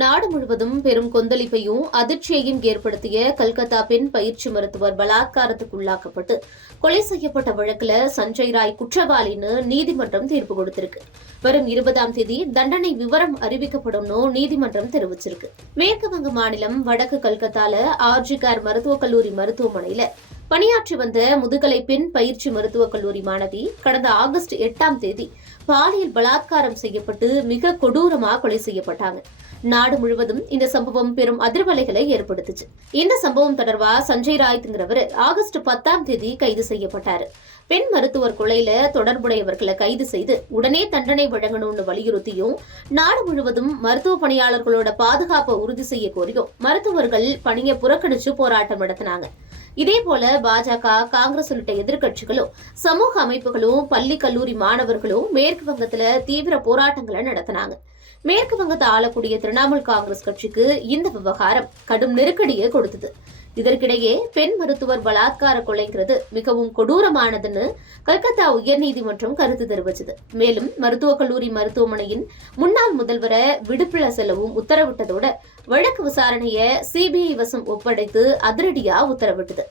நாடு முழுவதும் பெரும் கொந்தளிப்பையும் அதிர்ச்சியையும் ஏற்படுத்திய கல்கத்தா பெண் பயிற்சி மருத்துவர் பலாத்காரத்துக்குள்ளாக்கப்பட்டு கொலை செய்யப்பட்ட வழக்குல சஞ்சய் ராய் குற்றவாளின்னு நீதிமன்றம் தீர்ப்பு கொடுத்திருக்கு. வரும் 20ஆம் தேதி தண்டனை விவரம் அறிவிக்கப்படும்னு நீதிமன்றம் தெரிவிச்சிருக்கு. மேற்கு வங்க மாநிலம் வடக்கு கல்கத்தால ஆர்ஜி கார் மருத்துவக் கல்லூரி மருத்துவமனையில பணியாற்றி வந்த முதுகலை பெண் பயிற்சி மருத்துவக் கல்லூரி மாணவி கடந்த ஆகஸ்ட் 8ஆம் தேதி பாலியல் பலாத்காரம் செய்யப்பட்டு மிக கொடூரமா கொலை செய்யப்பட்டாங்க. நாடு முழுவதும் இந்த சம்பவம் பெரும் அதிர்வலைகளை ஏற்படுத்துச்சு. இந்த சம்பவம் தொடர்பா சஞ்சய் ராய்ங்கிறவர் ஆகஸ்ட் 10ஆம் தேதி கைது செய்யப்பட்டாரு. பெண் மருத்துவர் கொலையில தொடர்புடையவர்களை கைது செய்து உடனே தண்டனை வழங்கணும்னு வலியுறுத்தியும் நாடு முழுவதும் மருத்துவ பணியாளர்களோட பாதுகாப்பை உறுதி செய்ய கோரியும் மருத்துவர்கள் பணியை புறக்கணிச்சு போராட்டம் நடத்தினாங்க. இதேபோல பாஜக, காங்கிரஸ் உள்ளிட்ட எதிர்க்கட்சிகளும் சமூக அமைப்புகளும் பள்ளி கல்லூரி மாணவர்களும் மேற்கு வங்கத்துல தீவிர போராட்டங்களை நடத்தினாங்க. மேற்கு வங்கத்தை ஆளக்கூடிய திரிணாமுல் காங்கிரஸ் கட்சிக்கு இந்த விவகாரம் கடும் நெருக்கடியை கொடுத்தது. இதற்கிடையே பெண் மருத்துவர் பலாத்கார கொலைங்கிறது மிகவும் கொடூரமானதுன்னு கல்கத்தா உயர்நீதிமன்றம் கருத்து தெரிவிச்சது. மேலும் மருத்துவக் கல்லூரி மருத்துவமனையின் முன்னாள் முதல்வரை விடுப்புல செல்லவும் உத்தரவிட்டதோட வழக்கு விசாரணையை சிபிஐ வசம் ஒப்படைத்து அதிரடியா உத்தரவிட்டது.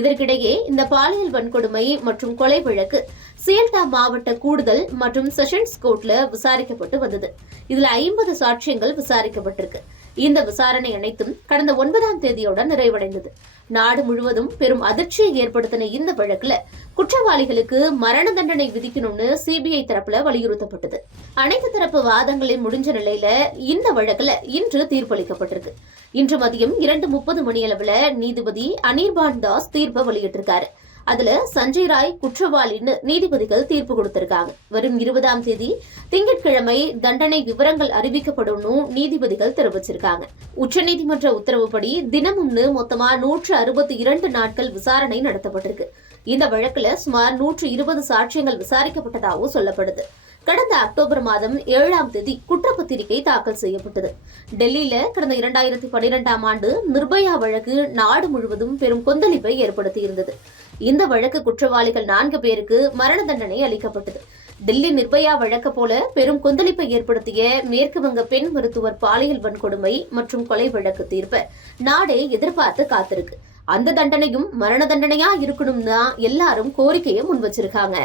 இதற்கிடையே இந்த பாலியல் வன்கொடுமை மற்றும் கொலை வழக்கு சியல்டா மாவட்ட கூடுதல் மற்றும் செஷன்ஸ் கோர்ட்ல விசாரிக்கப்பட்டு வந்தது. இதுல 50 சாட்சியங்கள் விசாரிக்கப்பட்டிருக்கு. இந்த விசாரணை அனைத்தும் கடந்த 9ஆம் தேதியோட நிறைவடைந்தது. நாடு முழுவதும் பெரும் அதிர்ச்சியை ஏற்படுத்தின இந்த வழக்குல குற்றவாளிகளுக்கு மரண தண்டனை விதிக்கணும்னு சிபிஐ தரப்புல வலியுறுத்தப்பட்டது. அனைத்து தரப்பு வாதங்களையும் முடிஞ்ச நிலையில இந்த வழக்குல இன்று தீர்ப்பளிக்கப்பட்டிருக்கு. இன்று மதியம் 2:30 மணியளவுல நீதிபதி அனிர்பான் தாஸ் தீர்ப்பை வெளியிட்டிருக்காரு. அதுல சஞ்சய் ராய் குற்றவாளின்னு நீதிபதிகள் தீர்ப்பு கொடுத்திருக்காங்க. வரும் 20ஆம் தேதி திங்கட்கிழமை தண்டனை விவரங்கள் அறிவிக்கப்படும் நீதிபதிகள் தெரிவிச்சிருக்காங்க. உச்சநீதிமன்ற உத்தரவுப்படி தினமும்னு மொத்தமா 162 நாட்கள் விசாரணை நடத்தப்பட்டிருக்கு. இந்த வழக்குல சுமார் 120 சாட்சியங்கள் விசாரிக்கப்பட்டதாகவும் சொல்லப்படுது. கடந்த அக்டோபர் மாதம் 7ஆம் தேதி குற்றப்பத்திரிகை தாக்கல் செய்யப்பட்டது. டெல்லியில கடந்த 2012ஆம் ஆண்டு நிர்பயா வழக்கு நாடு முழுவதும் பெரும் கொந்தளிப்பை ஏற்படுத்தியிருந்தது. இந்த வழக்கு குற்றவாளிகள் 4 பேருக்கு மரண தண்டனை அளிக்கப்பட்டது. டெல்லி நிர்பயா வழக்கு போல பெரும் கொந்தளிப்பை ஏற்படுத்திய மேற்கு வங்க பெண் மருத்துவர் பாலியல் வன்கொடுமை மற்றும் கொலை வழக்கு தீர்ப்பை நாடே எதிர்பார்த்து காத்திருக்கு. அந்த தண்டனையும் மரண தண்டனையா இருக்கணும்னு தான் எல்லாரும் கோரிக்கையை முன் வச்சிருக்காங்க.